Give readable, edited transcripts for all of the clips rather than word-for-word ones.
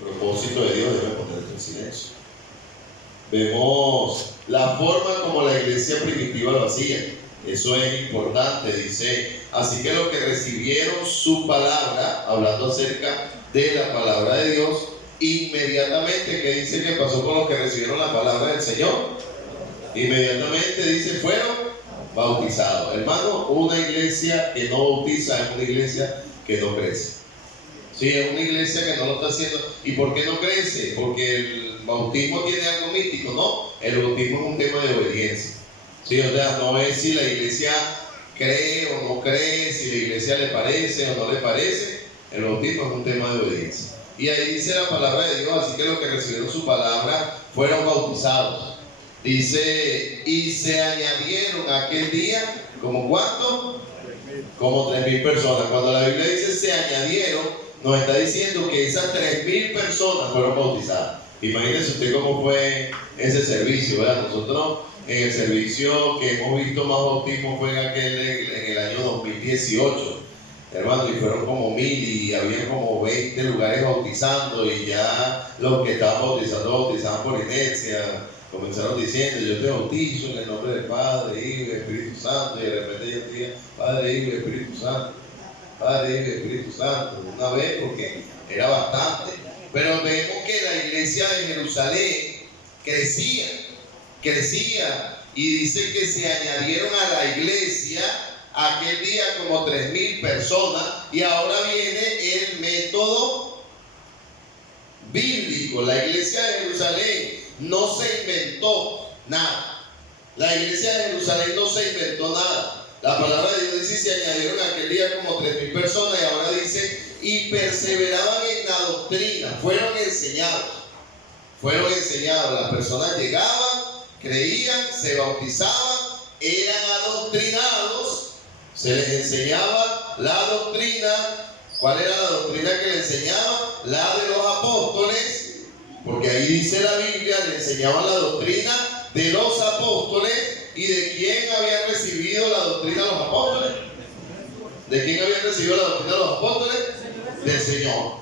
Propósito de Dios debe ponerse en silencio. Vemos la forma como la iglesia primitiva lo hacía. Eso es importante, dice. Así que los que recibieron su palabra, hablando acerca de la palabra de Dios, inmediatamente, ¿qué dice que pasó con los que recibieron la palabra del Señor? Inmediatamente dice, fueron bautizados. Hermano, una iglesia que no bautiza es una iglesia que no crece. Sí, es una iglesia que no lo está haciendo. ¿Y por qué no crece? Porque el bautismo tiene algo místico, ¿no? El bautismo es un tema de obediencia. Sí, o sea, no es si la iglesia cree o no cree, si la iglesia le parece o no le parece. El bautismo es un tema de obediencia. Y ahí dice la palabra de Dios, así que los que recibieron su palabra fueron bautizados. Dice, y se añadieron aquel día, ¿como cuánto? Como 3.000 personas. Cuando la Biblia dice se añadieron, nos está diciendo que esas 3.000 personas fueron bautizadas. Imagínense usted cómo fue ese servicio, ¿verdad? Nosotros en el servicio que hemos visto más bautismo fue en el año 2018, hermano, y fueron como 1.000 y había como 20 lugares bautizando, y ya los que estaban bautizando bautizaban por inercia. Comenzaron diciendo, yo te bautizo en el nombre del Padre, Hijo y Espíritu Santo, y de repente yo decía, Padre, Hijo y Espíritu Santo, Padre, Hijo y Espíritu Santo, una vez, porque era bastante. Pero vemos que la iglesia de Jerusalén crecía, y dice que se añadieron a la iglesia aquel día como 3.000 personas, y ahora viene el método bíblico. La iglesia de Jerusalén no se inventó nada. La iglesia de Jerusalén no se inventó nada. La palabra de Dios dice, se añadieron aquel día como 3.000 personas, y ahora dice, y perseveraban en la doctrina. Fueron enseñados. Las personas llegaban, creían, se bautizaban, eran adoctrinados, se les enseñaba la doctrina. ¿Cuál era la doctrina que le enseñaban? La de los apóstoles, porque ahí dice la Biblia, le enseñaban la doctrina de los apóstoles. ¿Y de quién habían recibido la doctrina de los apóstoles? ¿De quién habían recibido la doctrina de los apóstoles? Del Señor.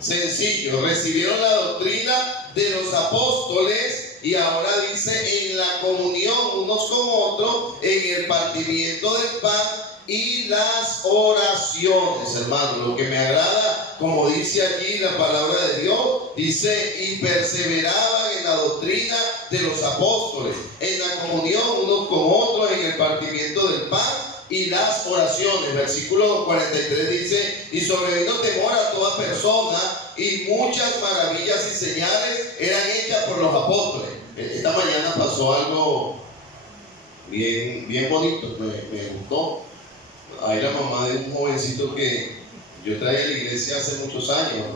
Sencillo, recibieron la doctrina de los apóstoles, y ahora dice, en la comunión unos con otros, en el partimiento del pan y las oraciones. Hermano, lo que me agrada, como dice aquí la palabra de Dios, dice, y perseveraban en la doctrina de los apóstoles, en la comunión unos con otros, en el partimiento del pan y las oraciones. Versículo 43 dice, y sobrevino temor a toda persona, y muchas maravillas y señales eran hechas por los apóstoles. Esta mañana pasó algo bien bonito, me gustó. Ahí la mamá de un jovencito que yo traía a la iglesia hace muchos años,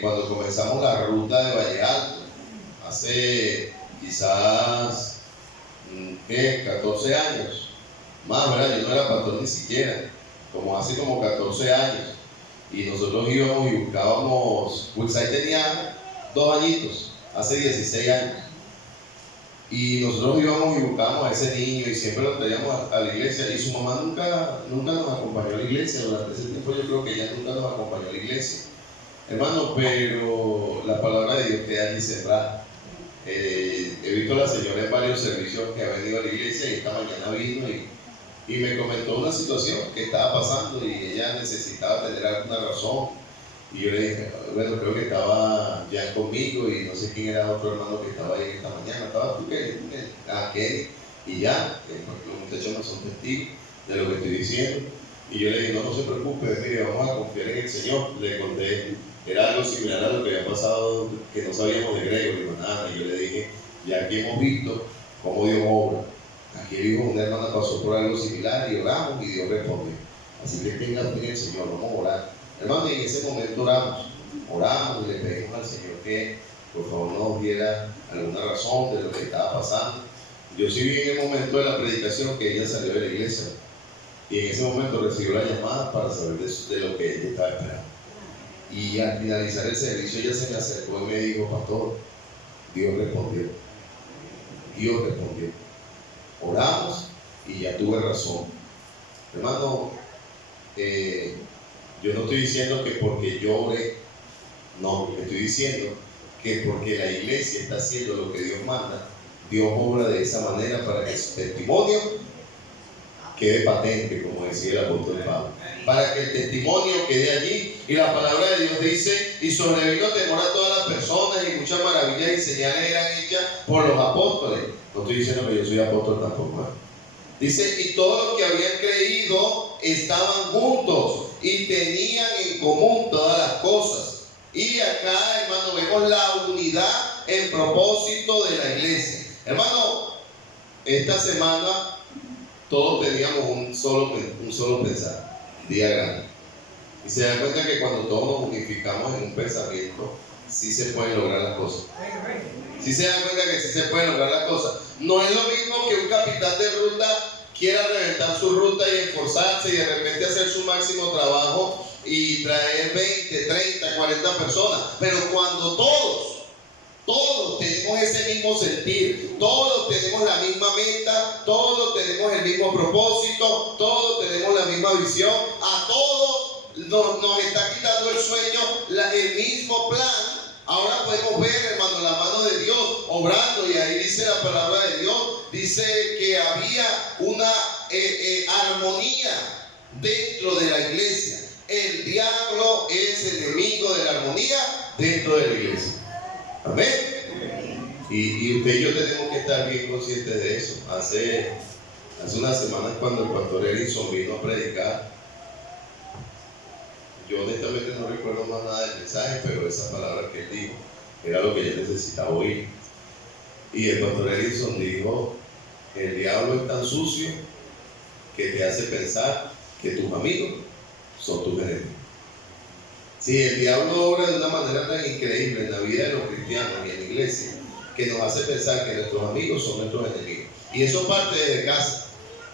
cuando comenzamos la ruta de Valle Alto, hace quizás 14 años, más, ¿verdad? Yo no era pastor ni siquiera, hace como 14 años, y nosotros íbamos y buscábamos. Wilsay tenía 2 añitos, hace 16 años, y nosotros íbamos y buscábamos a ese niño, y siempre lo traíamos a la iglesia, y su mamá nunca nos acompañó a la iglesia. Durante ese tiempo yo creo que ella nunca nos acompañó a la iglesia, hermano, pero la palabra de Dios queda allí sembrada. He visto a la señora en varios servicios que ha venido a la iglesia, y esta mañana vino y me comentó una situación que estaba pasando, y ella necesitaba tener alguna razón. Y yo le dije, bueno, creo que estaba ya conmigo, y no sé quién era otro hermano que estaba ahí esta mañana. ¿Estabas tú, qué? Kelly. Y ya, los muchachos no son testigos de lo que estoy diciendo. Y yo le dije, no se preocupe, mire, vamos a confiar en el Señor. Le conté, era algo similar a lo que había pasado, que no sabíamos de Gregorio, ni nada. Y yo le dije, ya aquí hemos visto cómo Dios obra. Aquí dijo, una hermana pasó por algo similar, y oramos, y Dios respondió. Así que tenga fe en el Señor, vamos a orar. Hermano, y en ese momento oramos y le pedimos al Señor que por favor nos diera alguna razón de lo que estaba pasando. Yo sí vi en el momento de la predicación que ella salió de la iglesia, y en ese momento recibió la llamada para saber de lo que ella estaba esperando. Y al finalizar el servicio, ella se me acercó y me dijo, pastor, Dios respondió. Oramos y ya tuve razón. Hermano, yo no estoy diciendo que porque yo oré No, estoy diciendo que porque la iglesia está haciendo lo que Dios manda, Dios obra de esa manera para que su testimonio quede patente, como decía el apóstol Pablo. Para que el testimonio quede allí. Y la palabra de Dios dice: y sobrevino temor a todas las personas, y muchas maravillas y señales eran hechas por los apóstoles. No estoy diciendo que yo soy apóstol tampoco, ¿eh? Dice: y todos los que habían creído estaban juntos y tenían en común todas las cosas. Y acá, hermano, vemos la unidad en propósito de la iglesia. Hermano, esta semana todos teníamos un solo pensar, día grande. Y se da cuenta que cuando todos nos unificamos en un pensamiento, sí se pueden lograr las cosas. Sí se dan cuenta que sí se pueden lograr las cosas. No es lo mismo que un capitán de ruta quiera reventar su ruta y esforzarse y de repente hacer su máximo trabajo y traer 20, 30, 40 personas. Pero cuando todos tenemos ese mismo sentir, todos tenemos la misma meta, todos tenemos el mismo propósito, todos tenemos la misma visión, a todos nos está quitando el sueño el mismo plan. Ahora podemos ver, hermano, la mano de Dios obrando, y ahí dice la palabra de Dios, dice que había una armonía dentro de la iglesia. El diablo es enemigo de la armonía dentro de la iglesia. Amén. Y usted y yo tenemos que estar bien conscientes de eso. Hace unas semanas, cuando el pastor Ellison vino a predicar, yo honestamente no recuerdo más nada del mensaje, pero esa palabra que él dijo era lo que yo necesitaba oír. Y el pastor Ellison dijo: el diablo es tan sucio que te hace pensar que tus amigos son tus enemigos. Sí, el diablo obra de una manera tan increíble en la vida de los cristianos y en la iglesia, que nos hace pensar que nuestros amigos son nuestros enemigos. Y eso parte desde casa.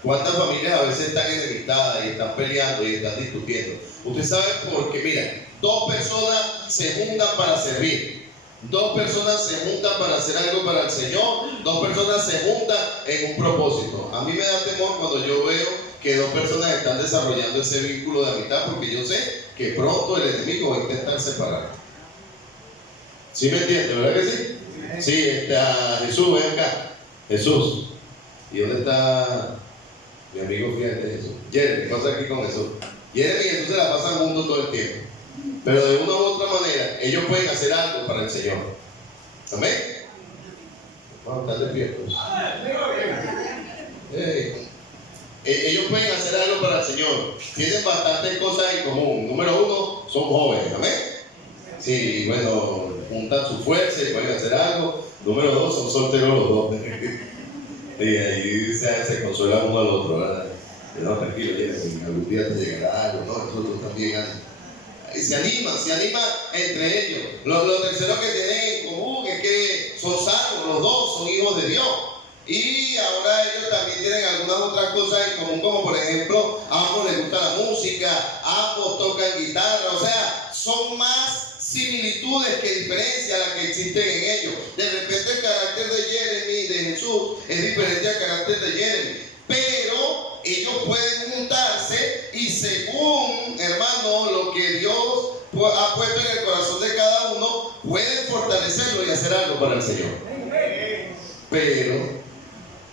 ¿Cuántas familias a veces están enemistadas y están peleando y están discutiendo? Usted sabe por qué. Mira, dos personas se juntan para servir, dos personas se juntan para hacer algo para el Señor, dos personas se juntan en un propósito. A mí me da temor cuando yo veo que dos personas están desarrollando ese vínculo de amistad, porque yo sé que pronto el enemigo va a intentar separar. ¿Sí me entiende, verdad que sí? Sí, está Jesús, ven acá. Jesús. ¿Y dónde está mi amigo fiel de Jesús? Jeremy, ¿qué pasa aquí con Jesús? Jeremy y Jesús se la pasan juntos todo el tiempo. Pero de una u otra manera, ellos pueden hacer algo para el Señor. ¿Amén? Vamos a estar despiertos. Ellos pueden hacer algo para el Señor. Tienen bastantes cosas en común. Número uno, son jóvenes. ¿Amén? Sí, bueno, juntan su fuerza y pueden hacer algo. Número dos, son solteros los dos. Y ahí se consuela uno al otro, ¿verdad? No, tranquilo, algún día te llegará algo, ¿no? Nosotros también. Y se animan entre ellos. Lo tercero que tienen en común es que son salvos, los dos son hijos de Dios. Y ahora ellos también tienen algunas otras cosas en común, como por ejemplo, a ambos les gusta la música, ambos tocan guitarra, o sea, son más similitudes que diferencias las que existen en ellos. De repente el carácter de Jeremy y de Jesús es diferente al carácter de Jeremy, pero ellos pueden juntarse y según, hermano, lo que Dios ha puesto en el corazón de cada uno, pueden fortalecerlo y hacer algo para el Señor. Pero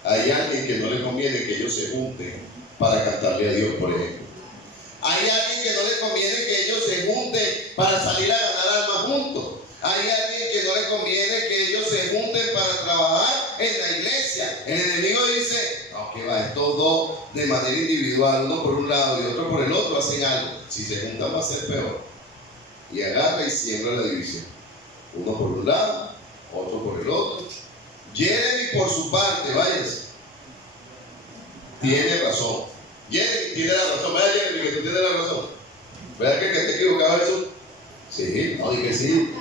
hay alguien que no le conviene que ellos se junten para cantarle a Dios, por ejemplo. Hay alguien que no le conviene que ellos se junten para salir a ganar almas juntos. Hay alguien que no le conviene que ellos se junten para trabajar en la iglesia. El enemigo dice: no, que va, estos dos de manera individual, uno por un lado y otro por el otro, hacen algo. Si se juntan va a ser peor. Y agarra y siembra la división. Uno por un lado, otro por el otro. Jeremy por su parte, váyase, tiene razón. Jeremy tiene la razón. ¿Verdad, Jeremy, que tú tienes la razón? ¿Verdad que te equivocaba Jesús? Sí, no, y que sí.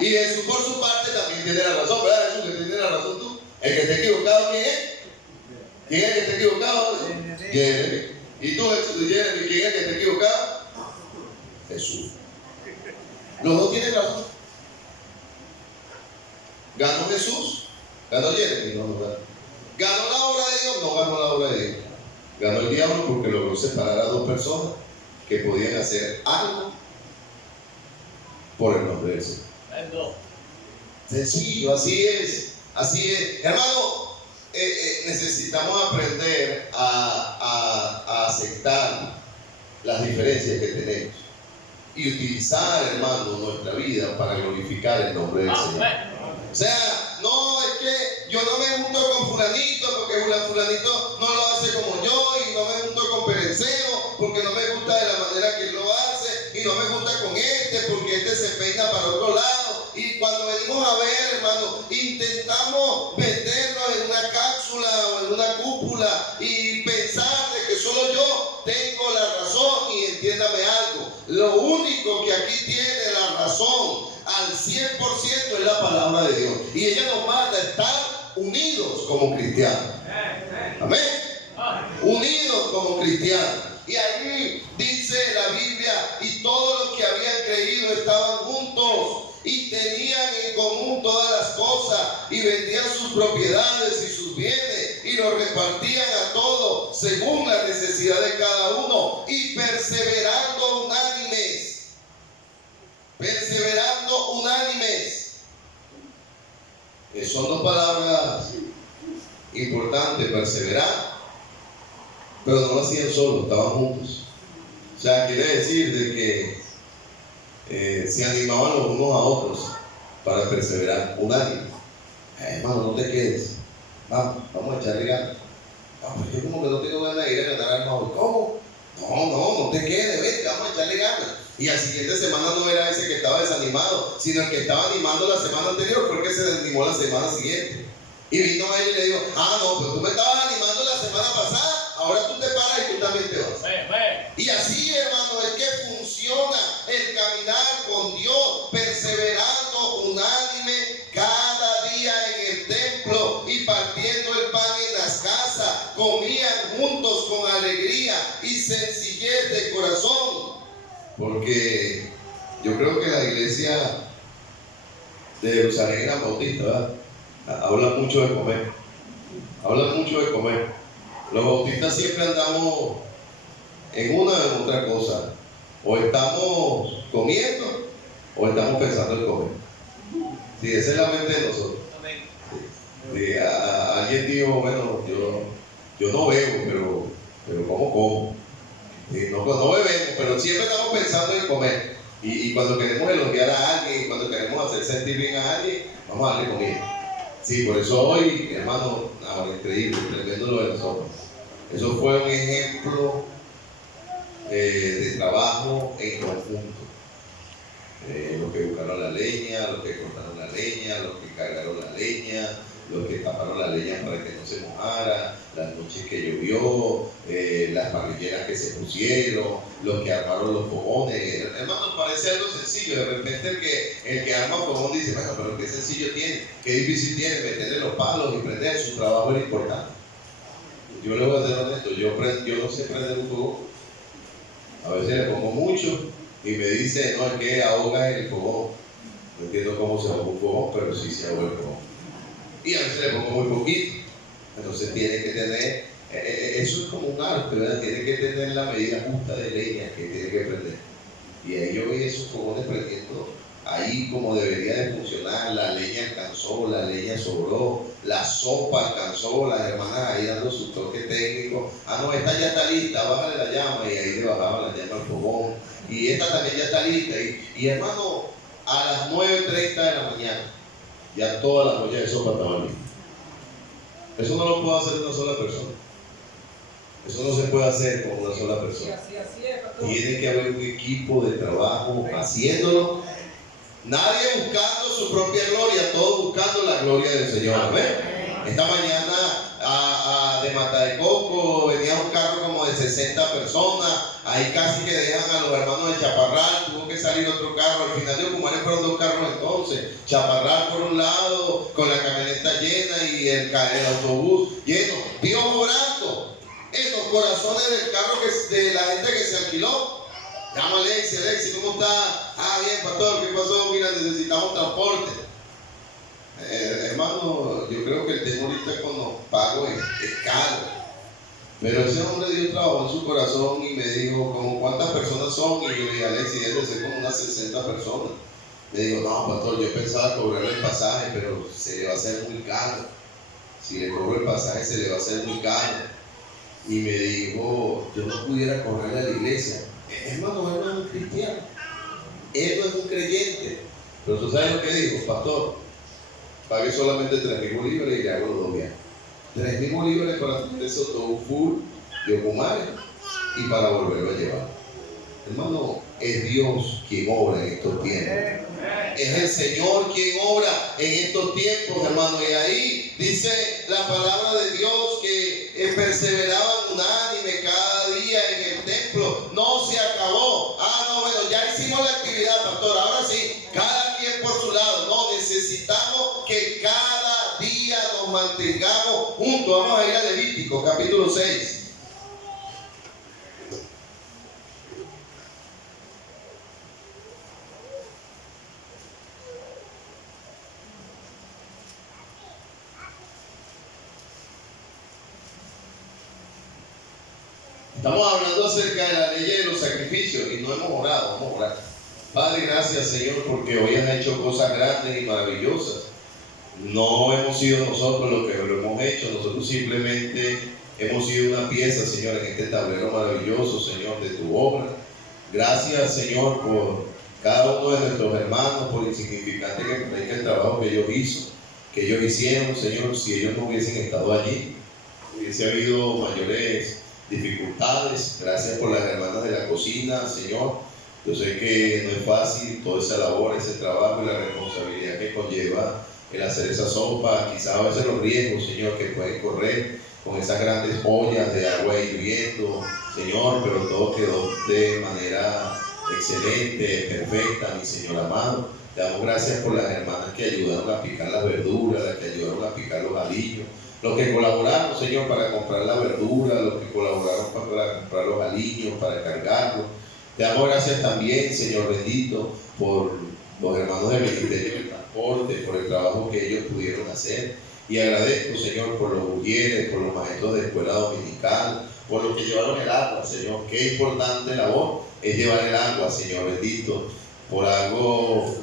Y Jesús por su parte también tiene la razón. ¿Verdad, Jesús, que tiene la razón tú? El que está equivocado, ¿quién es? ¿Quién es el que está equivocado? Jeremy. ¿Y tú, Jesús, Jeremy, quién es el que está equivocado? Jesús. Los dos tienen razón. ¿Ganó Jesús? ¿Ganó Jeremy? No, no ganó. ¿Ganó la obra de Dios? No ganó la obra de Dios. Ganó el diablo porque logró separar a dos personas que podían hacer algo por el nombre del Señor. Sencillo, así es. Así es. Hermano, necesitamos aprender a aceptar las diferencias que tenemos y utilizar, hermano, nuestra vida para glorificar el nombre del Señor. O sea, no es que yo no me junto con fulanito porque fulanito no lo hace como yo, y no me junto con Perenceo porque no me gusta de la manera que él lo hace, y no me gusta con este porque este se peina para otro lado. Y cuando venimos a ver, hermano, intentamos meternos en una cápsula o en una cúpula y pensar de que solo yo tengo la razón. Y entiéndame algo, lo único que aquí tiene la razón al 100% es la palabra de Dios, y ella nos manda a estar unidos como cristianos. Amén. Unidos como cristianos. Y ahí dice la Biblia: y todos los que habían creído estaban juntos y tenían en común todas las cosas, y vendían sus propiedades y sus bienes y los repartían a todos según la necesidad de cada uno, y perseverando unánimes. Son dos palabras importantes: perseverar. Pero no lo hacían solos, estaban juntos. O sea, quiere decir de que se animaban los unos a otros para perseverar. Unánime. Hermano, no te quedes. Vamos a echarle ganas. Yo como que no tengo ganas de ir a ganar al hermano. ¿Cómo? No te quedes, vete, vamos a echarle ganas. Y al siguiente semana no era ese que estaba desanimado, sino el que estaba animando la semana anterior fue el que se desanimó la semana siguiente. Y vino a él y le dijo: no, pues tú me estabas animando la semana pasada, ahora tú te paras y tú también te vas. Y así, hermano, es que funciona el caminar con Dios, perseverando unánime cada día en el templo y partiendo el pan en las casas. Comían juntos con alegría y sencillez de corazón. Porque yo creo que la iglesia de Jerusalén era bautista, ¿verdad? Habla mucho de comer. Los bautistas siempre andamos en una o en otra cosa. O estamos comiendo o estamos pensando en comer. Sí, esa es la mente de nosotros. Sí, alguien dijo: bueno, yo no bebo, pero como. Sí, no bebemos, pero siempre estamos pensando en comer. Y cuando queremos elogiar a alguien, cuando queremos hacer sentir bien a alguien, vamos a darle comida. Sí, por eso hoy, hermano, increíble, tremendo lo de nosotros. Eso fue un ejemplo de trabajo en conjunto. Los que buscaron la leña, los que cortaron la leña, los que cargaron la leña, los que taparon la leña para que no se mojara, las noches que llovió, las parrilleras que se pusieron, los que armaron los fogones. Hermano, parece algo sencillo. De repente el que arma fogón dice: bueno, pero qué sencillo tiene, qué difícil tiene meterle los palos y prender. Su trabajo era importante. Yo le voy a ser honesto, yo no sé prender un fogón. A veces le pongo mucho y me dice: no, es que ahoga el fogón. No entiendo cómo se ahoga un fogón, pero sí se ahoga el fogón. Y a veces le pongo muy poquito. Entonces tiene que tener, eso es como un arte, ¿verdad? Tiene que tener la medida justa de leña que tiene que prender. Y ahí yo vi esos fogones prendiendo ahí como debería de funcionar. La leña alcanzó, la leña sobró, la sopa alcanzó, las hermanas ahí dando su toque técnico. No, esta ya está lista, bájale la llama, y ahí le bajaba la llama al fogón. Y esta también ya está lista. Y hermano, a las 9:30 de la mañana, ya toda la olla de sopa estaba lista. Eso no lo puede hacer una sola persona. Eso no se puede hacer con una sola persona. Tiene que haber un equipo de trabajo haciéndolo. Nadie buscando su propia gloria, todos buscando la gloria del Señor. Amén. Esta mañana de Mata de Coco venía un carro como de 60 personas. Ahí casi que dejan a los hermanos de Chaparral. Tuvo que salir otro carro. Al final de Ocumare fueron 2 carros entonces. Chaparral por un lado, con la camioneta llena y el autobús lleno. Dios orando en los corazones del carro de la gente que se alquiló. Llama a Alexi, ¿cómo está? Bien, pastor, ¿qué pasó? Mira, necesitamos transporte. Hermano, yo creo que el tema ahorita con los pagos es caro. Pero ese hombre Dios trabajó en su corazón y me dijo: ¿como cuántas personas son? Y yo le dije: Alexi, debe ser como unas 60 personas. Me dijo, no, pastor, yo pensaba cobrarle el pasaje, pero se le va a hacer muy caro. Si le cobro el pasaje se le va a hacer muy caro. Y me dijo, yo no pudiera cobrarle a la iglesia. Hermano, él no es un cristiano, él no es un creyente. Pero tú sabes lo que dijo, pastor, pague solamente 3.000 bolívares y le hago los 2 viajes. 3.000 bolívares para tener eso todo full de Ocumare y para volverlo a llevar. Hermano, es Dios quien obra en estos tiempos. Es el Señor quien obra en estos tiempos, hermano. Y ahí dice la palabra de Dios que perseveraban unánime cada día en el templo. No se acabó. No, bueno, ya hicimos la actividad, pastor. Ahora sí, cada quien por su lado. No, necesitamos que cada día nos mantengamos juntos. Vamos a ir a Levítico, capítulo 6. Estamos hablando acerca de la ley de los sacrificios y no hemos orado, vamos a orar. Padre, gracias, Señor, porque hoy has hecho cosas grandes y maravillosas. No hemos sido nosotros los que lo hemos hecho, nosotros simplemente hemos sido una pieza, Señor, en este tablero maravilloso, Señor, de tu obra. Gracias, Señor, por cada uno de nuestros hermanos, por insignificante que parezca el trabajo que ellos hicieron, Señor. Si ellos no hubiesen estado allí, hubiese habido mayores dificultades. Gracias por las hermanas de la cocina, Señor. Yo sé que no es fácil toda esa labor, ese trabajo y la responsabilidad que conlleva el hacer esa sopa, quizás a veces los riesgos, Señor, que pueden correr con esas grandes ollas de agua hirviendo, Señor, pero todo quedó de manera excelente, perfecta, mi Señor amado. Te damos gracias por las hermanas que ayudaron a picar las verduras, las que ayudaron a picar los alillos, los que colaboraron, Señor, para comprar la verdura, los que colaboraron para comprar los alillos, para cargarlos. Te damos gracias también, Señor bendito, por los hermanos del Ministerio del Transporte, por el trabajo que ellos pudieron hacer. Y agradezco, Señor, por los ujieres, por los maestros de escuela dominical, por los que llevaron el agua, Señor. Qué importante labor es llevar el agua, Señor bendito. Por algo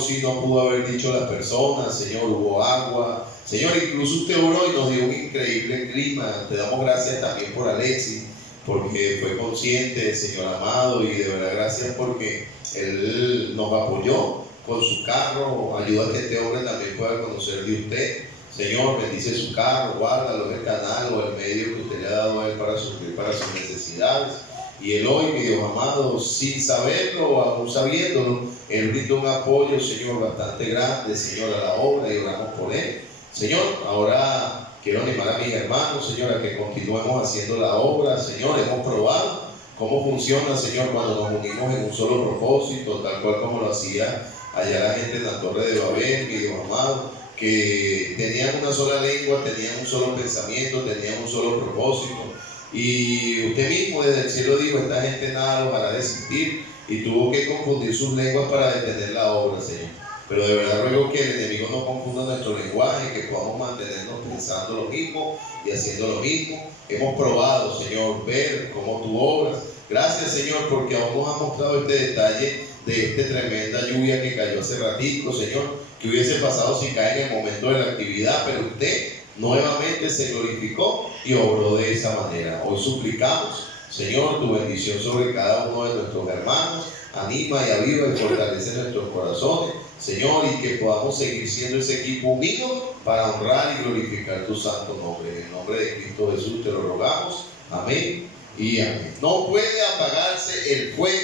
sí no pudo haber dicho las personas, Señor, hubo agua. Señor, incluso usted oró y nos dio un increíble clima. Te damos gracias también por Alexis, porque fue consciente, Señor amado, y de verdad gracias porque él nos apoyó con su carro. Ayuda a que este hombre también pueda conocer de usted. Señor, bendice su carro, guárdalo en el canal o el medio que usted le ha dado a él para suplir para sus necesidades. Y él hoy, mi Dios amado, sin saberlo o aún sabiéndolo, él brinda un apoyo, Señor, bastante grande, Señor, a la obra, y oramos por él. Señor, ahora quiero animar a mis hermanos, Señor, a que continuemos haciendo la obra. Señor, hemos probado cómo funciona, Señor, cuando nos unimos en un solo propósito, tal cual como lo hacía allá la gente en la Torre de Babel, mi Dios amado, que tenían una sola lengua, tenían un solo pensamiento, tenían un solo propósito. Y usted mismo desde el cielo dijo, esta gente nada los hará desistir, y tuvo que confundir sus lenguas para detener la obra, Señor. Pero de verdad ruego que el enemigo no confunda nuestro lenguaje, que podamos mantenernos pensando lo mismo y haciendo lo mismo. Hemos probado, Señor, ver cómo tú obras. Gracias, Señor, porque aún nos has mostrado este detalle de esta tremenda lluvia que cayó hace ratico, Señor, que hubiese pasado si cae en el momento de la actividad, pero usted nuevamente se glorificó y obró de esa manera. Hoy suplicamos, Señor, tu bendición sobre cada uno de nuestros hermanos. Anima y aviva y fortalece nuestros corazones, Señor, y que podamos seguir siendo ese equipo unido para honrar y glorificar tu santo nombre. En el nombre de Cristo Jesús te lo rogamos. Amén y amén. No puede apagarse el fuego.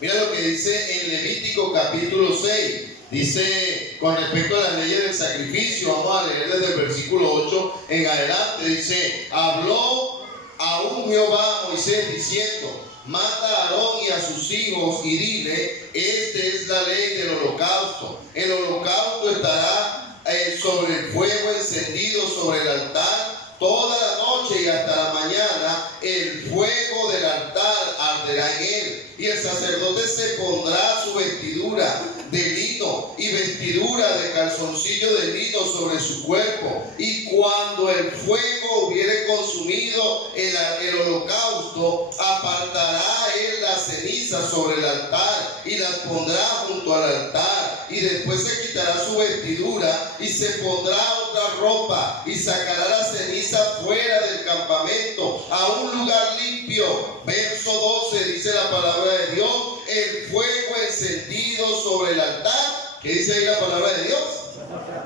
Mira lo que dice en Levítico capítulo 6. Dice, con respecto a las leyes del sacrificio, vamos a leer desde el versículo 8 en adelante. Dice, habló aún Jehová a Moisés diciendo, mata a Aarón y a sus hijos y dile, esta es la ley del holocausto. El holocausto estará sobre el fuego encendido sobre el altar toda la noche y hasta la mañana. El fuego del altar arderá en él. Y el sacerdote se pondrá su vestidura de lino y vestidura de calzoncillo de lino sobre su cuerpo. Y cuando el fuego hubiere consumido el holocausto, apartará él las cenizas sobre el altar y las pondrá junto al altar. Y después se quitará su vestidura y se pondrá otra ropa y sacará la ceniza fuera del campamento a un lugar limpio. Verso 12 dice la palabra de Dios: el fuego encendido sobre el altar. ¿Qué dice ahí la palabra de Dios?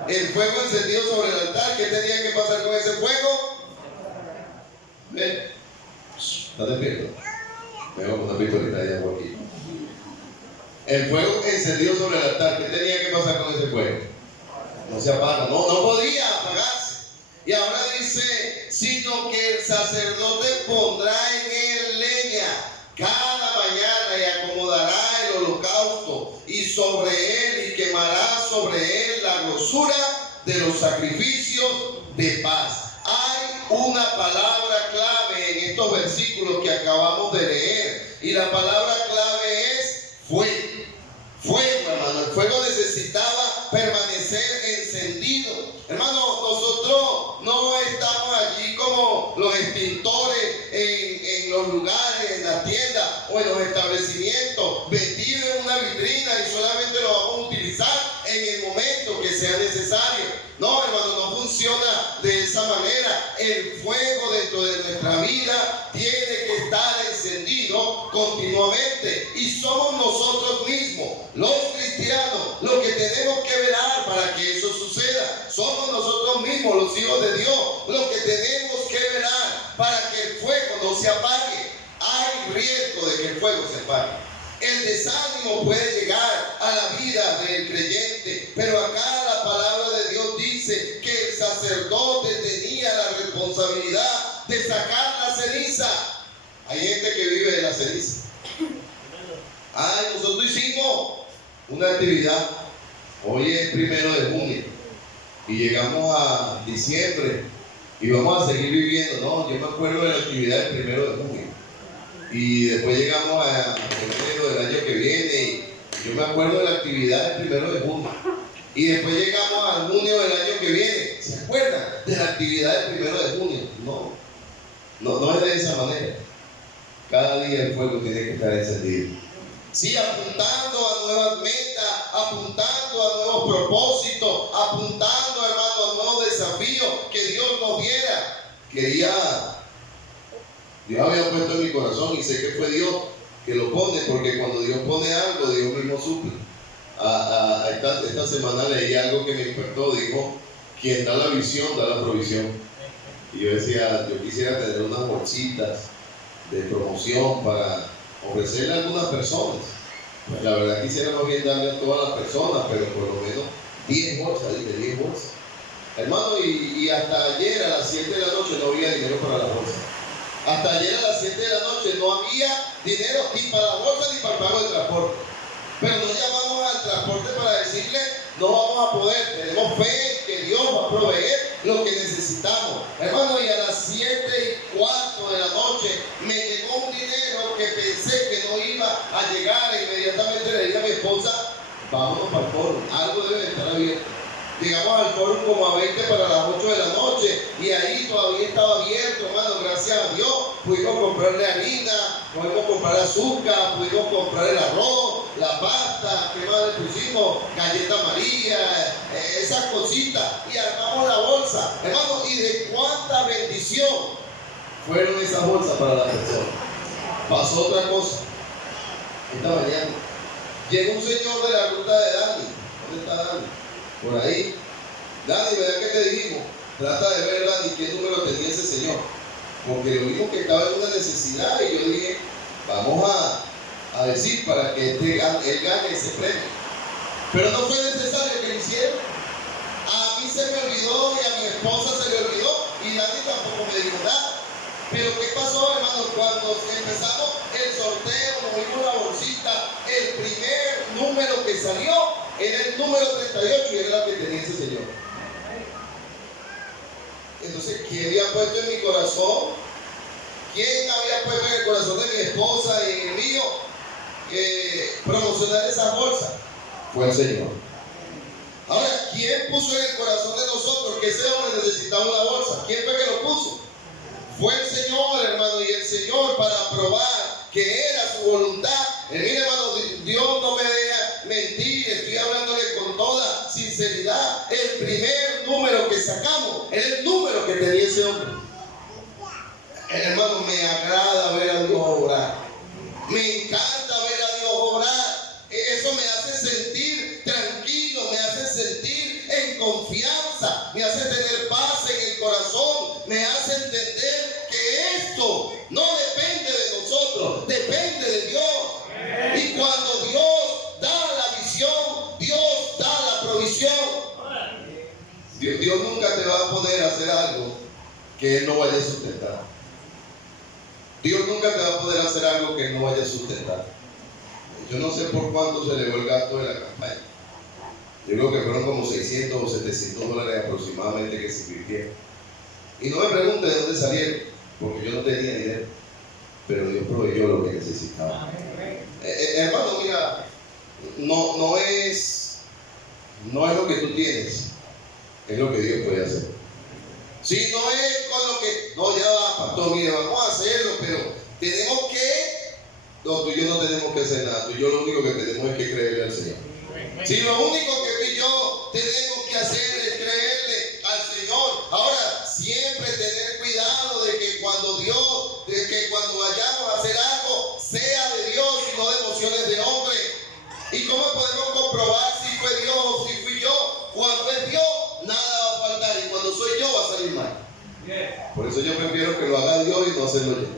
El fuego encendido sobre el altar. ¿Qué tenía que pasar con ese fuego? Ven, no te pierdas. Me voy a poner una pistolita de agua aquí. El fuego encendido sobre el altar. ¿Qué tenía que pasar con ese fuego? No se apaga, no podía apagarse. Y ahora dice, sino que el sacerdote pondrá en él leña cada mañana y acomodará el holocausto y sobre él, y quemará sobre él la grosura de los sacrificios de paz. Hay una palabra clave en estos versículos que acabamos de leer, y la palabra clave es fuego. Fuego, hermano. El fuego necesitaba permanecer encendido. Hermano, nosotros no estamos allí como los extintores en los lugares, en las tiendas o en los establecimientos, vendidos en una vitrina y solamente lo vamos a utilizar en el momento que sea necesario. No, hermano, no funciona de esa manera. El fuego dentro de nuestra vida tiene que estar encendido continuamente, y somos nosotros mismos, los cristianos, los que tenemos que velar para que eso suceda. Somos nosotros mismos, los hijos de Dios, los que tenemos que velar para que el fuego no se apague. Hay riesgo de que el fuego se apague. El desánimo puede llegar a la vida del creyente, pero acá la palabra de Dios dice que el sacerdote tenía la responsabilidad de sacar la ceniza. Hay gente que vive de la ceniza. Nosotros hicimos una actividad. Hoy es 1 de junio y llegamos a diciembre y vamos a seguir viviendo. No, yo me acuerdo de la actividad del 1 de junio. Y después llegamos a enero del año que viene y yo me acuerdo de la actividad del 1 de junio. Y después llegamos a junio del año que viene. ¿Se acuerdan de la actividad del 1 de junio? No es de esa manera. Cada día el fuego tiene que estar encendido. Sí, apuntando a nuevas metas, apuntando a nuevos propósitos, apuntando, hermano, a nuevos desafíos que Dios nos diera. Dios había puesto en mi corazón, y sé que fue Dios que lo pone, porque cuando Dios pone algo, Dios mismo suple. Esta semana leí algo que me despertó. Dijo: quien da la visión, da la provisión. Y yo decía, yo quisiera tener unas bolsitas de promoción para ofrecerle a algunas personas. Pues la verdad quisiera más bien darle a todas las personas, pero por lo menos 10 bolsas, dije 10 bolsas. Hermano, y hasta ayer a las 7 de la noche no había dinero para la bolsa. Hasta ayer a las 7 de la noche no había dinero ni para la bolsa ni para el pago del transporte. Pero no llamamos al transporte para decirle: no vamos a poder. Tenemos fe en que Dios va a proveer lo que necesitamos. Hermano, y a las 7:15 de la noche me llegó un dinero que pensé que no iba a llegar. E inmediatamente le dije a mi esposa: vámonos para el foro, algo debe de estar abierto. Llegamos al foro como a 20 para las 8 de la noche y ahí todavía estaba abierto, hermano. Gracias a Dios pudimos comprarle harina, pudimos comprar azúcar, pudimos comprar el arroz, la pasta, ¿qué más le pusimos? Galleta María, esas cositas, y armamos la bolsa, hermano. Y de cuánta bendición fueron esas bolsas para la persona. Pasó otra cosa. Esta mañana llegó un señor de la ruta de Dani. ¿Dónde está Dani? Por ahí. Dani, ¿verdad que te dijimos? Trata de ver, Dani, qué número tenía ese señor, porque lo vimos que estaba en una necesidad, y yo dije: vamos a decir para que él gane ese premio. Pero no fue necesario que lo hiciera. A mí se me olvidó, y a mi esposa se le olvidó, y Dani tampoco me dijo nada. Pero ¿qué pasó, hermano? Cuando empezamos el sorteo, nos vimos la bolsita, el primer número que salió era el número 38, y era la que tenía ese señor. Entonces, ¿quién había puesto en mi corazón? ¿Quién había puesto en el corazón de mi esposa y en el mío promocionar esa bolsa? Fue el Señor. Ahora, ¿quién puso en el corazón de nosotros que ese hombre necesitaba una bolsa? ¿Quién fue que lo puso? Fue el Señor, hermano, y el Señor, para probar que era su voluntad. Mire, hermano, Dios no me deja mentir, estoy hablándole con toda sinceridad. El primer número que sacamos era el número que tenía ese hombre. Hermano, me agrada ver a Dios obrar. Me encanta ver a Dios obrar. Eso me hace sentir tranquilo, me hace sentir en confianza, me hace tener paz en el corazón, me hace entender que esto no depende de nosotros, depende de Dios. Y cuando Dios da la visión, Dios da la provisión. Dios nunca te va a poder hacer algo que Él no vaya a sustentar. Dios nunca te va a poder hacer algo que Él no vaya a sustentar. Yo no sé por cuánto se elevó el gasto de la campaña. Yo creo que fueron como 600 o 700 dólares aproximadamente que se invirtieron. Y no me pregunte de dónde salieron, porque yo no tenía dinero. Pero Dios proveyó lo que necesitaba. Hermano, mira, no es lo que tú tienes, es lo que Dios puede hacer. Si no es con lo que, no, ya va, pastor, mire, vamos a hacerlo, pero tenemos que, no, tú y yo no tenemos que hacer nada, tú y yo lo único que tenemos es que creerle al Señor. Si lo único que tú y yo tenemos que hacer es creerle al Señor. Ahora, siempre tener cuidado de que cuando vayamos a hacer algo, sea de Dios y no de emociones de hombre. ¿Y cómo podemos comprobar si fue Dios o si fui yo? Cuando es Dios, nada va a faltar, y cuando soy yo va a salir mal. Por eso yo prefiero que lo haga Dios y no hacerlo yo.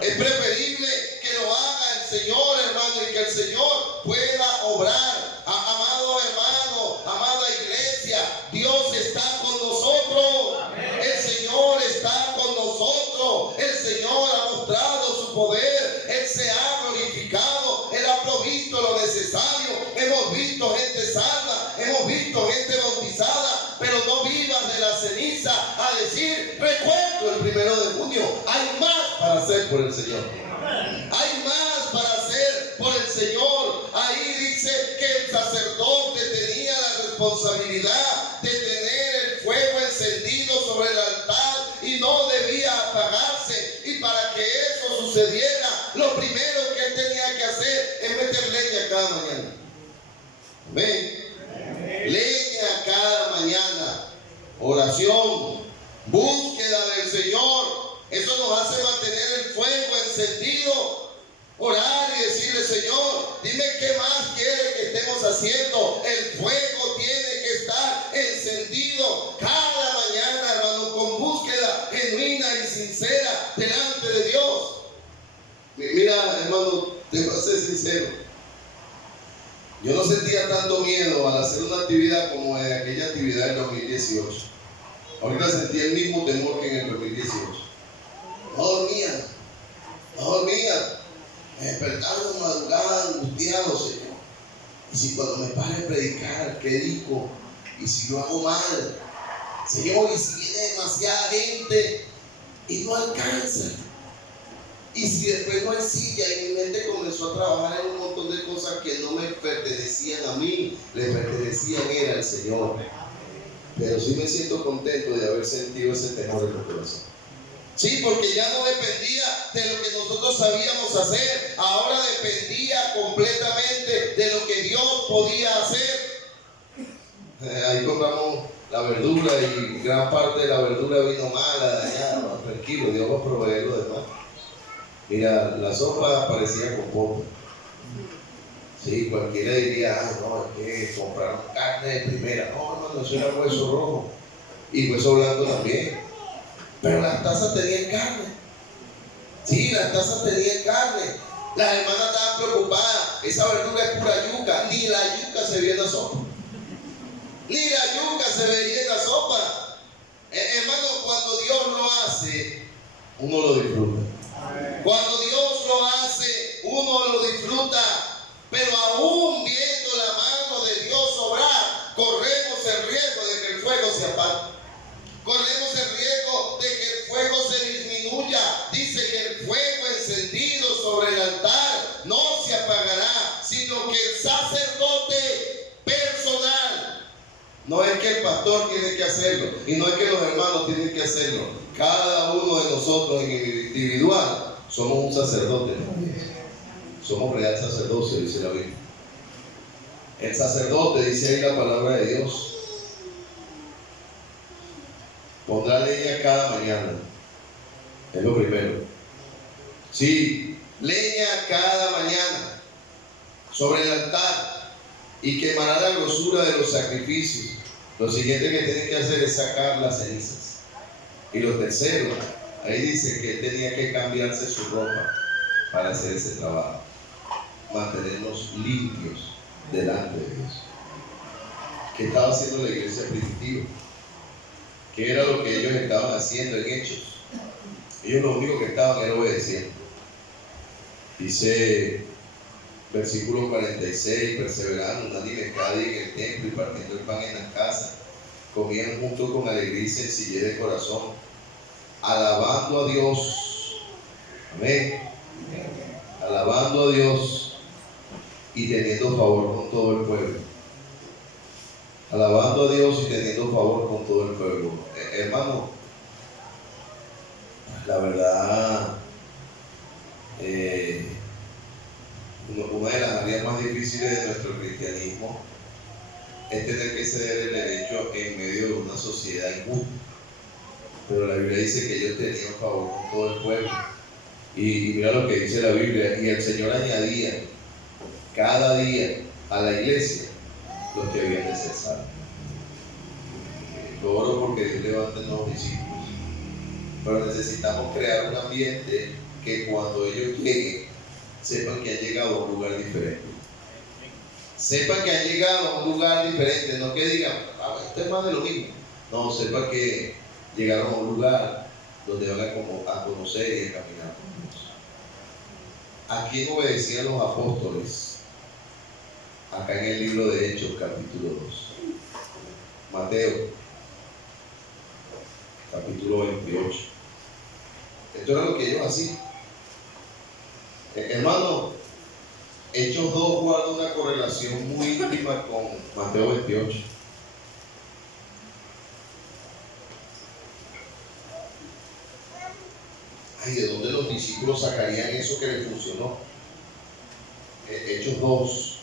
Es preferible que lo haga el Señor, hermano, y que el Señor pueda obrar. Amado hermano, amada iglesia, Dios está con nosotros. El Señor está con nosotros. El Señor ha mostrado su poder. Él se ha glorificado. Él ha provisto lo necesario. Hemos visto gente salva, hemos visto gente bautizada, pero no vivas de la ceniza a decir, recuerdo el 1 de junio. Hay más para hacer por el Señor. Hay más para hacer por el Señor. Ahí dice que el sacerdote tenía la responsabilidad de tener el fuego encendido sobre el altar y no debía apagarse. Y para que eso sucediera, lo primero que él tenía que hacer es meter leña cada mañana. Amén. Leña cada mañana. Oración, búsqueda del Señor. Eso nos hace mantener el fuego encendido. Orar y decirle, Señor, dime qué más quiere que estemos haciendo. El fuego tiene que estar encendido cada mañana, hermano, con búsqueda genuina y sincera delante de Dios. Mira, hermano, te voy a ser sincero. Yo no sentía tanto miedo al hacer una actividad como en aquella actividad del 2018. Ahorita sentí el mismo temor que en el 2018. No dormía. Me despertaba de madrugada angustiado, Señor. Y si cuando me pare a predicar, ¿qué digo? Y si lo hago mal, Señor, y si viene demasiada gente y no alcanza. Y si después no hay silla, y mi mente comenzó a trabajar en un montón de cosas que no me pertenecían a mí, le pertenecían al Señor. Pero sí me siento contento de haber sentido ese temor en el corazón. Sí, porque ya no dependía de lo que nosotros sabíamos hacer, ahora dependía completamente de lo que Dios podía hacer. Ahí compramos la verdura y gran parte de la verdura vino mala, dañada. Tranquilo, Dios va a proveer lo demás. Mira, la sopa parecía con poco. Sí, cualquiera diría, no, es que compraron carne de primera. No, hermano, eso era hueso rojo y hueso blanco también. Pero las tazas tenían carne. Sí, las tazas tenían carne. Las hermanas estaban preocupadas. Esa verdura es pura yuca. Ni la yuca se veía en la sopa. Ni la yuca se veía en la sopa. Hermano, cuando Dios lo hace, uno lo disfruta. Cuando Dios lo hace, uno lo disfruta. Pero aún viendo la mano de Dios obrar, corremos el riesgo de que el fuego se apague. Corremos el riesgo de que el fuego se disminuya. Dice que el fuego encendido sobre el altar no se apagará, sino que el sacerdote No es que el pastor tiene que hacerlo y no es que los hermanos tienen que hacerlo. Cada uno de nosotros en individual somos un sacerdote. Somos real sacerdocio, dice la Biblia. El sacerdote, dice ahí la palabra de Dios, pondrá leña cada mañana. Es lo primero. Sí, leña cada mañana sobre el altar y quemará la grosura de los sacrificios. Lo siguiente que tienen que hacer es sacar las cenizas. Y lo tercero, ahí dice que tenía que cambiarse su ropa para hacer ese trabajo. Mantenernos limpios delante de Dios. ¿Qué estaba haciendo la iglesia primitiva? ¿Qué era lo que ellos estaban haciendo en Hechos? Ellos lo único que estaban era obedeciendo. Dice versículo 46, perseverando unánime cada día en el templo y partiendo el pan en las casas, comían juntos con alegría y sencillez de corazón, alabando a Dios. Amén. Alabando a Dios y teniendo favor con todo el pueblo. Alabando a Dios y teniendo favor con todo el pueblo. Hermano, la verdad, una de las áreas más difíciles de nuestro cristianismo es tener que ceder el derecho en medio de una sociedad injusta. Pero la Biblia dice que ellos tenían favor con todo el pueblo. Y mira lo que dice la Biblia. Y el Señor añadía cada día a la iglesia los que habían de ser salvos. Yo oro porque Dios levante nuevos discípulos. Pero necesitamos crear un ambiente que cuando ellos lleguen sepan que han llegado a un lugar diferente. Sepan que han llegado a un lugar diferente. No que digan, esto es más de lo mismo. No, sepan que llegaron a un lugar donde van a conocer y a caminar con Dios. ¿A quién obedecían los apóstoles? Acá en el libro de Hechos, capítulo 2. Mateo, capítulo 28. Esto era lo que ellos hacían. Hermano, Hechos 2 guarda una correlación muy íntima con Mateo 28. Ay, ¿de dónde los discípulos sacarían eso que les funcionó? Hechos 2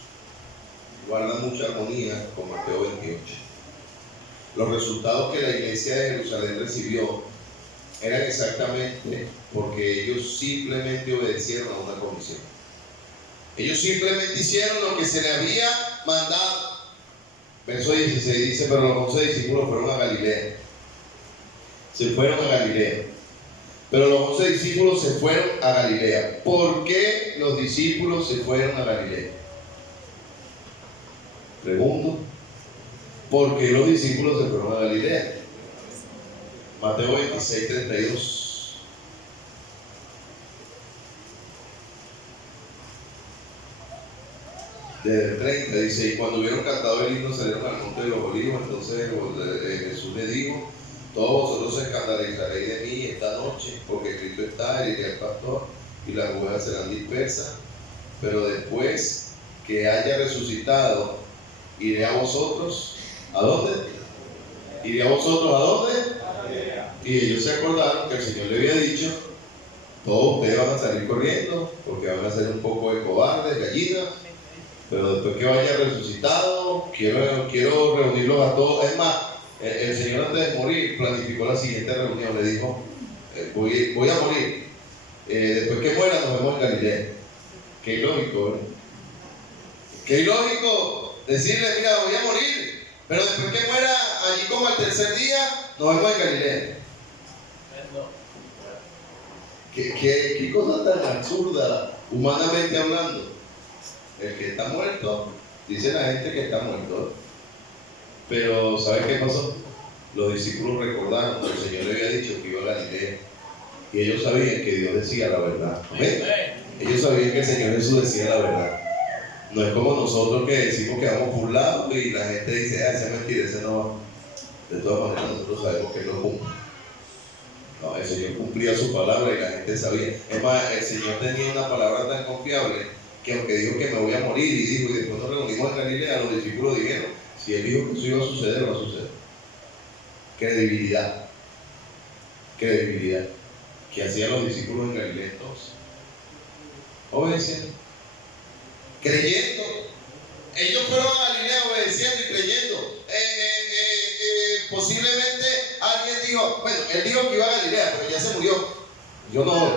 guarda mucha armonía con Mateo 28. Los resultados que la iglesia de Jerusalén recibió eran exactamente porque ellos simplemente obedecieron a una comisión. Ellos simplemente hicieron lo que se le había mandado. Verso 16 dice, pero los 11 discípulos fueron a Galilea. Se fueron a Galilea. Pero los 11 discípulos se fueron a Galilea. ¿Por qué los discípulos se fueron a Galilea? Pregunto. ¿Por qué los discípulos se fueron a Galilea? Mateo 26, 32. Desde el 30 dice, y cuando hubieron cantado el himno salieron al monte de los olivos. Entonces Jesús le dijo, todos vosotros os escandalizaréis de mí esta noche, porque escrito está, heriré al pastor y las ovejas serán dispersas, pero después que haya resucitado, iré a vosotros. ¿A dónde? ¿Iré a vosotros a dónde? Y ellos se acordaron que el Señor le había dicho, todos ustedes van a salir corriendo, porque van a ser un poco de cobardes, gallinas, pero después que vaya resucitado, quiero reunirlos a todos. Es más, el Señor antes de morir planificó la siguiente reunión, le dijo, voy a morir, después que muera nos vemos en Galilea. Qué ilógico, ¿verdad? Qué ilógico decirle, mira, voy a morir, pero después que muera allí como al tercer día, nos vemos en Galilea. ¿Qué cosa tan absurda, humanamente hablando? El que está muerto, dice la gente que está muerto. Pero ¿sabes qué pasó? Los discípulos recordaron que el Señor le había dicho que iba a Galilea. Y ellos sabían que Dios decía la verdad. ¿Ven? Ellos sabían que el Señor Jesús decía la verdad. No es como nosotros que decimos que vamos por un lado y la gente dice, esa es mentira, ese no va. De todas maneras nosotros sabemos que Él lo cumple. No, el Señor cumplía su palabra y la gente sabía. Es más, el Señor tenía una palabra tan confiable que aunque dijo que me voy a morir y dijo, y después nos reunimos en Galilea, los discípulos dijeron, Si Él dijo que eso iba a suceder, va a suceder. Credibilidad. Credibilidad. Que hacían los discípulos en Galilea entonces. Obedeciendo. Creyendo. Ellos fueron a Galilea obedeciendo y creyendo. Posiblemente alguien dijo, bueno, él dijo que iba a Galilea, pero ya se murió. Yo no voy.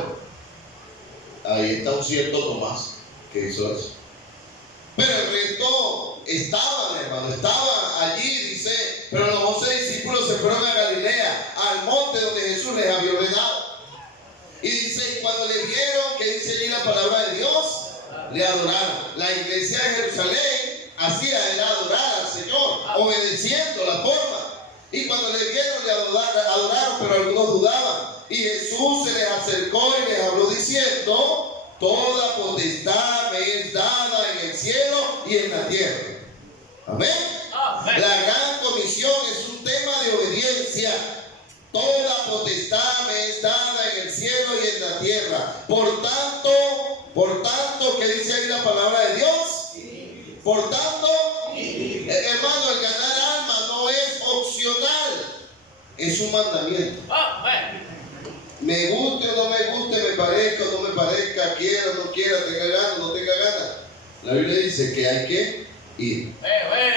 Ahí está un cierto Tomás que hizo eso. Pero el resto estaban, hermano, estaban allí, dice, pero los 11 discípulos se fueron a Galilea, al monte donde Jesús les había ordenado. Y dice, cuando le vieron, que dice allí la palabra de Dios, le adoraron. La iglesia de Jerusalén hacía era adorar al Señor, obedeciendo la forma. Y cuando le vieron, le adoraron, pero algunos dudaban. Y Jesús se les acercó y les habló diciendo, toda potestad me es dada en el cielo y en la tierra. Amén. Amén. La gran comisión es un tema de obediencia. Toda potestad me es dada en el cielo y en la tierra. Por tanto, ¿qué dice ahí la palabra de Dios? Por tanto, hermano, el ganar alma no es opcional, es un mandamiento. Me guste o no me guste, me parezca o no me parezca, quiera o no quiera, tenga ganas o no tenga ganas. La Biblia dice que hay que ir.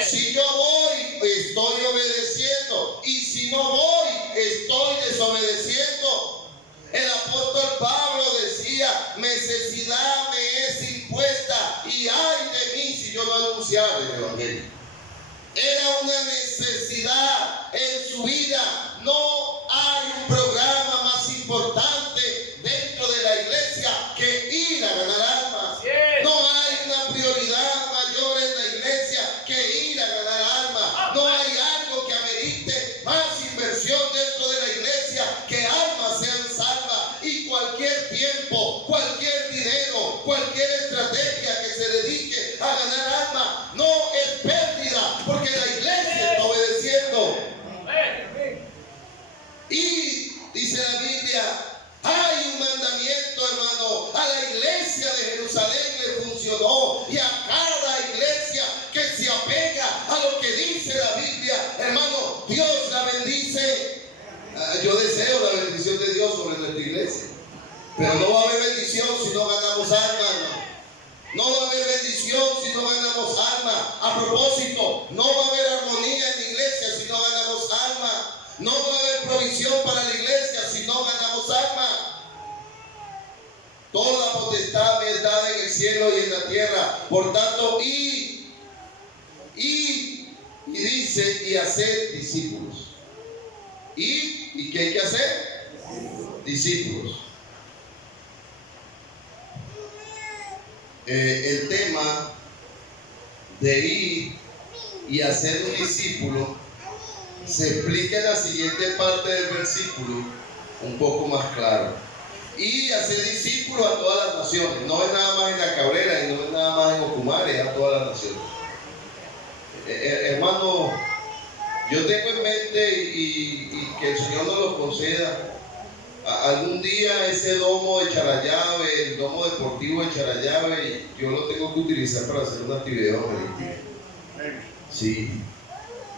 Si yo voy, estoy obedeciendo. Y si no voy, estoy desobedeciendo. El apóstol Pablo decía, necesidad me es impuesta y ay de mí si yo no anunciara el evangelio. Era una necesidad en su vida. No hay un programa más importante dentro de la iglesia que ir a ganar almas. No hay una prioridad mayor en la iglesia que ir a ganar almas. No hay algo que amerite más inversión dentro de la iglesia que almas sean salvas. Y cualquier tiempo, cualquier dinero, cualquier estrategia que se dedique a ganar almas no es pérdida, porque la iglesia está obedeciendo. Y dice la Biblia, hay un mandamiento, hermano, a la iglesia de Jerusalén le funcionó, y a cada iglesia que se apega a lo que dice la Biblia, hermano, Dios la bendice. Yo deseo la bendición de Dios sobre nuestra iglesia, pero no va a haber bendición si no ganamos almas, hermano. No va a haber bendición si no ganamos almas. A propósito, no va a haber armonía en la iglesia si no ganamos almas. No va a haber provisión para la iglesia si no ganamos almas. Toda potestad me es dada en el cielo y en la tierra. Por tanto, y dice, y hacer discípulos. ¿Y qué hay que hacer? Discípulos. El tema de ir y hacer un discípulo se explica en la siguiente parte del versículo un poco más claro. Y hacer discípulos a todas las naciones. No es nada más en La Cabrera y no es nada más en Ocumare, es a todas las naciones. Hermano, yo tengo en mente y que el Señor nos lo conceda. Algún día ese domo de Charallave, el domo deportivo de Charallave, yo lo tengo que utilizar para hacer una actividad evangelística. Sí.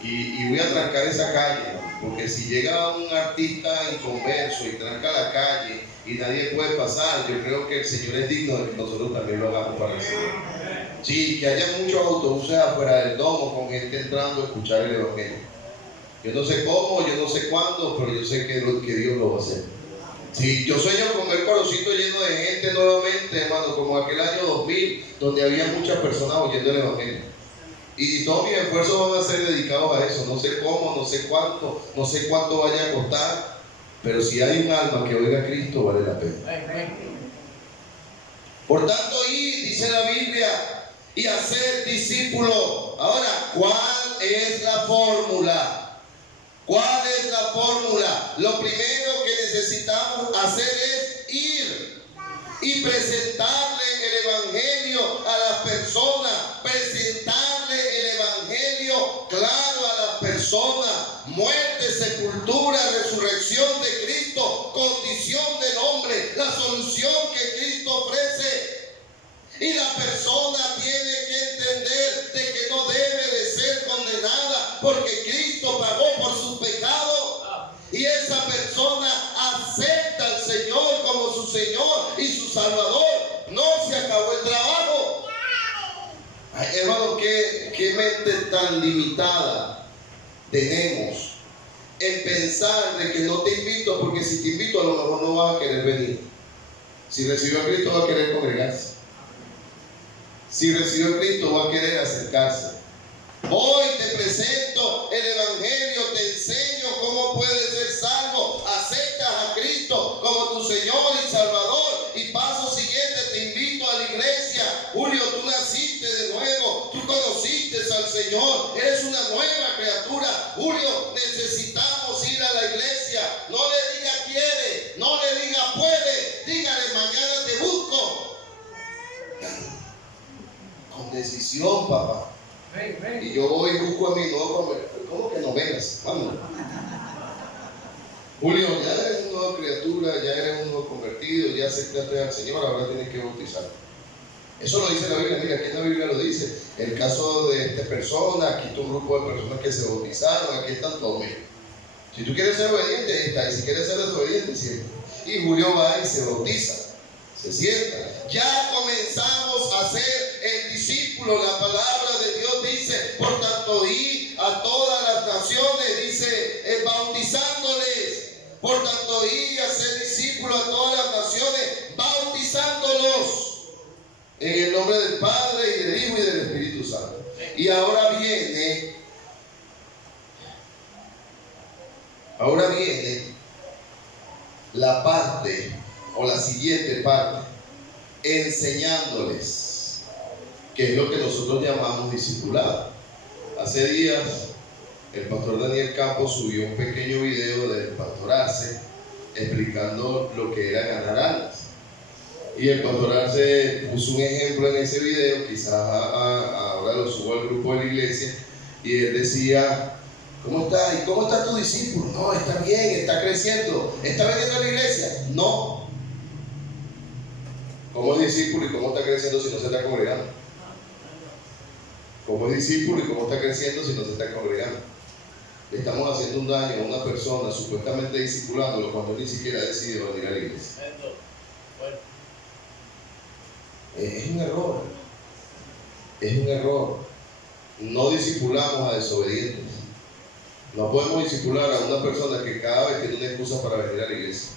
Y voy a trancar esa calle, porque si llega un artista inconverso y tranca la calle y nadie puede pasar, yo creo que el Señor es digno de que nosotros también lo hagamos para el Señor. Sí, que haya muchos autobuses afuera del domo con gente entrando a escuchar el evangelio. Yo no sé cómo, yo no sé cuándo, pero yo sé que Dios lo va a hacer. Sí, yo sueño con ver Corocito lleno de gente nuevamente, hermano, como aquel año 2000, donde había muchas personas oyendo el evangelio. Y todos mis esfuerzos van a ser dedicados a eso. No sé cómo, no sé cuánto vaya a costar, pero si hay un alma que oiga a Cristo, vale la pena. Por tanto, dice la Biblia, y hacer discípulos. Ahora, ¿cuál es la fórmula? ¿Cuál es la fórmula? Lo primero que necesitamos hacer es ir y presentarle el evangelio a las personas, presentarle el evangelio claro a las personas. Muerte, sepultura, resurrección de Cristo, condición del hombre, la solución que Cristo ofrece. Y la persona tiene que entender de que no debe de ser condenada porque Cristo pagó por sus pecados. Y esa persona acepta al Señor como su Señor y su Salvador. No se acabó el trabajo. Ay, hermano, qué mente tan limitada tenemos en pensar de que no te invito, porque si te invito a lo mejor no vas a querer venir. Si recibió a Cristo va a querer congregarse. Si recibió a Cristo va a querer acercarse. Hoy te presento el Evangelio, te enseño cómo puedes ser salvo. Aceptas a Cristo como tu Señor y Salvador. Y paso siguiente, te invito a la iglesia. Julio, tú naciste de nuevo, tú conociste al Señor, eres una nueva criatura. Julio, necesitamos ir a la iglesia. No le diga quiere, no le diga puede, dígale mañana te busco. Con decisión, papá. Y yo voy y busco a mi nuevo. ¿Cómo que no vengas? Vamos. Julio, ya eres una nueva criatura, ya eres un nuevo convertido, ya aceptaste al Señor, ahora tienes que bautizar. Eso lo dice la Biblia. Mira, aquí en la Biblia lo dice. El caso de esta persona, aquí está un grupo de personas que se bautizaron, aquí están todos. Mira. Si tú quieres ser obediente, ahí está. Y si quieres ser desobediente, siempre. Y Julio va y se bautiza. Se sienta. Ya comenzamos a ser el discípulo. La palabra de Dios dice, por tanto, id a todas las naciones, dice, bautizándoles. Por tanto, id a ser discípulos a todas las naciones, bautizándolos en el nombre del Padre y del Hijo y del Espíritu Santo. Y ahora viene la parte o la siguiente parte, enseñándoles, que es lo que nosotros llamamos discipulado. Hace días el pastor Daniel Campos subió un pequeño video del pastor Arce explicando lo que era ganar almas. Y el pastor Arce puso un ejemplo en ese video, quizás ahora lo subo al grupo de la iglesia, y él decía, ¿cómo está? ¿Y cómo está tu discípulo? No, está bien, está creciendo. ¿Está viniendo a la iglesia? No. ¿Cómo es discípulo y cómo está creciendo si no se está congregando? ¿Cómo es discípulo y cómo está creciendo si no se está congregando? Le estamos haciendo un daño a una persona supuestamente discipulándolo cuando ni siquiera ha decidido venir a la iglesia. Es un error. Es un error. No discipulamos a desobedientes. No podemos discipular a una persona que cada vez tiene una excusa para venir a la iglesia.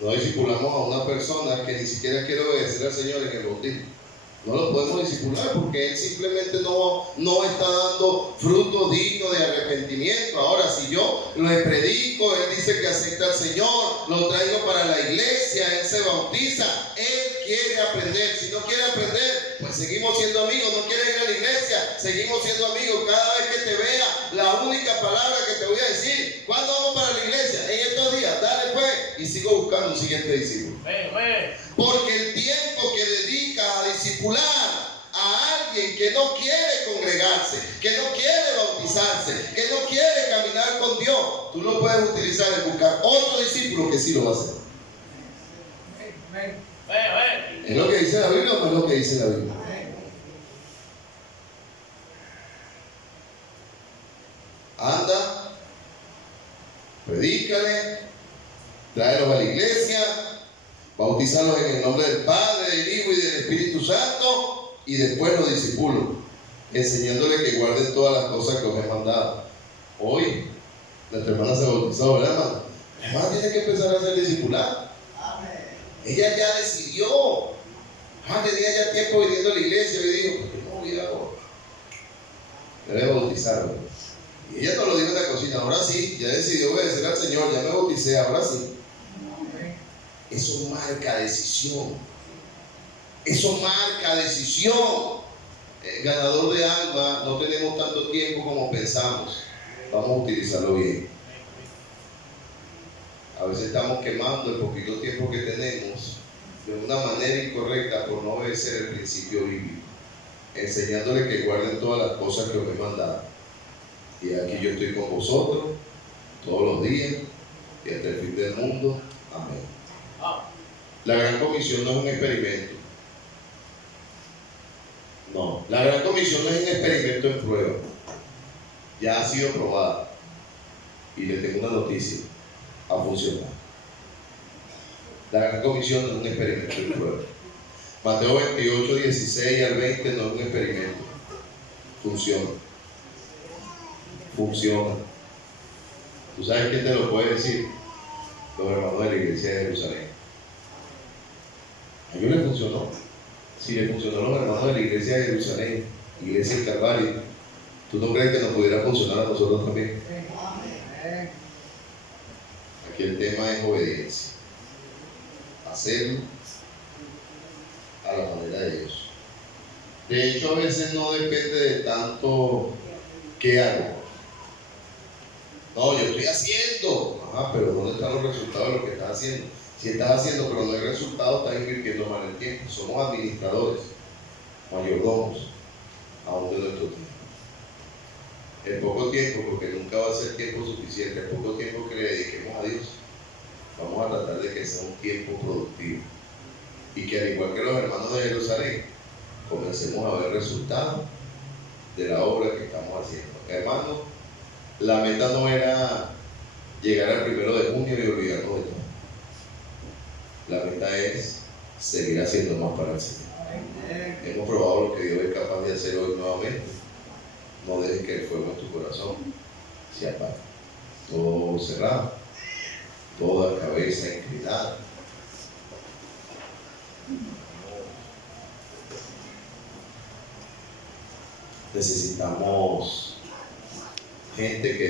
No discipulamos a una persona que ni siquiera quiere obedecer al Señor en el bautismo. No lo podemos discipular porque él simplemente no está dando fruto digno de arrepentimiento. Ahora, si yo le predico, él dice que acepta al Señor, lo traigo para la iglesia, él se bautiza, él quiere aprender. Si no quiere aprender, pues seguimos siendo amigos. No quiere ir a la iglesia, seguimos siendo amigos. Cada vez que te vea, la única palabra que te voy a decir, ¿cuándo vamos para la iglesia? En estos días, dale pues, y sigo buscando un siguiente discípulo. Porque el tiempo que dedicas a discipular a alguien que no quiere congregarse, que no quiere bautizarse, que no quiere caminar con Dios, tú lo puedes utilizar en buscar otro discípulo que sí lo va a hacer. ¿Es lo que dice la Biblia o no es lo que dice la Biblia? Anda, predícale, tráelos a la iglesia, bautízalos en el nombre del Padre, del Hijo y del Espíritu Santo, y después los discípulos, enseñándoles que guarden todas las cosas que os he mandado. Hoy, nuestra hermana se bautizó, ¿verdad, hermana? La hermana tiene que empezar a ser discipulada. Ella ya decidió. Tenía ya tiempo viniendo a la iglesia y dijo, ¿por qué no voy a ahora? Debe bautizarlo. Y ella no lo dijo en la cocina, ahora sí, ya decidió obedecer al Señor, ya me bauticé, ahora sí. Eso marca decisión. Eso marca decisión. Ganador de alma, no tenemos tanto tiempo como pensamos. Vamos a utilizarlo bien. A veces estamos quemando el poquito tiempo que tenemos de una manera incorrecta por no obedecer el principio bíblico, enseñándole que guarden todas las cosas que os he mandado. Y aquí yo estoy con vosotros todos los días y hasta el fin del mundo. Amén. La Gran Comisión no es un experimento. No, la Gran Comisión no es un experimento en prueba. ya ha sido probada. Y le tengo una noticia: ha funcionado. La Gran Comisión no es un experimento de prueba. Mateo 28, 16 al 20 no es un experimento. Funciona. Funciona. ¿Tú sabes quién te lo puede decir? Los hermanos de la iglesia de Jerusalén. A ellos les funcionó. Si le funcionó a los hermanos de la iglesia de Jerusalén, iglesia del Calvario, ¿tú no crees que nos pudiera funcionar a nosotros también? Aquí el tema es obediencia. Hacerlo a la manera de Dios. De hecho, a veces no depende de tanto qué hago. No, yo estoy haciendo. Ajá, pero ¿dónde están los resultados de lo que estás haciendo? Si estás haciendo pero no hay resultados, estás invirtiendo mal el tiempo. Somos administradores, mayordomos, aún de nuestro tiempo. El poco tiempo, porque nunca va a ser tiempo suficiente, el poco tiempo que le dediquemos a Dios, vamos a tratar de que sea un tiempo productivo. Y que al igual que los hermanos de Jerusalén, comencemos a ver resultados de la obra que estamos haciendo. Hermanos, la meta no era llegar al 1 de junio y olvidarnos de todo. La meta es seguir haciendo más para el Señor. Hemos probado lo que Dios es capaz de hacer hoy nuevamente. No dejes que el fuego en tu corazón se apague. Todo cerrado, toda cabeza inclinada. Necesitamos gente que